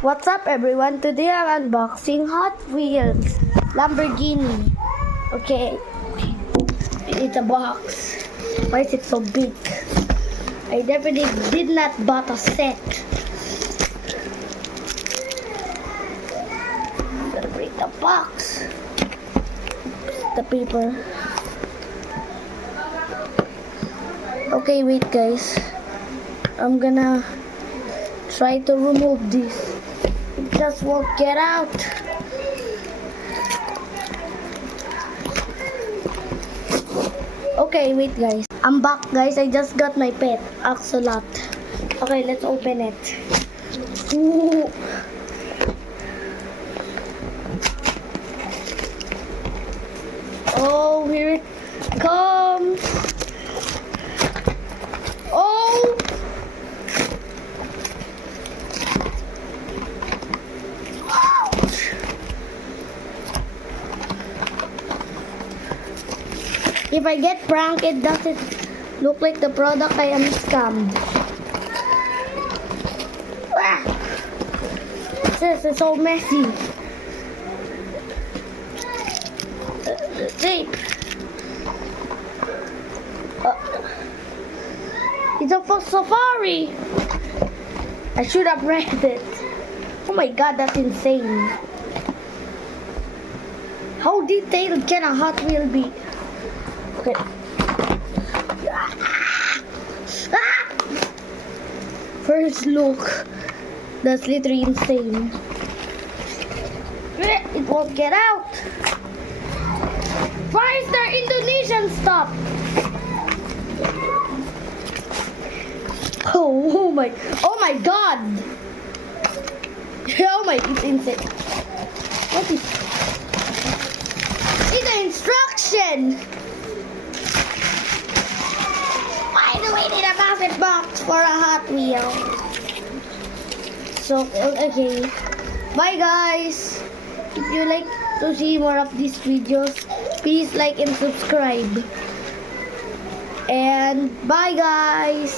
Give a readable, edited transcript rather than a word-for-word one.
What's up everyone? Today I'm unboxing Hot Wheels Lamborghini. Okay, it's a box. Why is it so big? I definitely did not buy a set. I'm gonna break the box. The paper. Okay, wait guys. I'm gonna try to remove this. It just won't get out. Okay, wait guys. I'm back guys. I just got my pet, Axolot. Okay, let's open it. Ooh. Oh, here it comes. Oh! If I get pranked, it doesn't look like the product I am scammed. Ah! This is so messy. Tape. It's a safari. I should have read it. Oh my god, that's insane. How detailed can a Hot Wheel be? Okay. First look. That's literally insane. It won't get out. Why is there Indonesian stuff? Oh my god. Oh my, it's insane. What is it's an instruction. Why do we need a massive box for a Hot Wheel? So, okay. Bye guys. If you like to see more of these videos, please like and subscribe. And bye guys.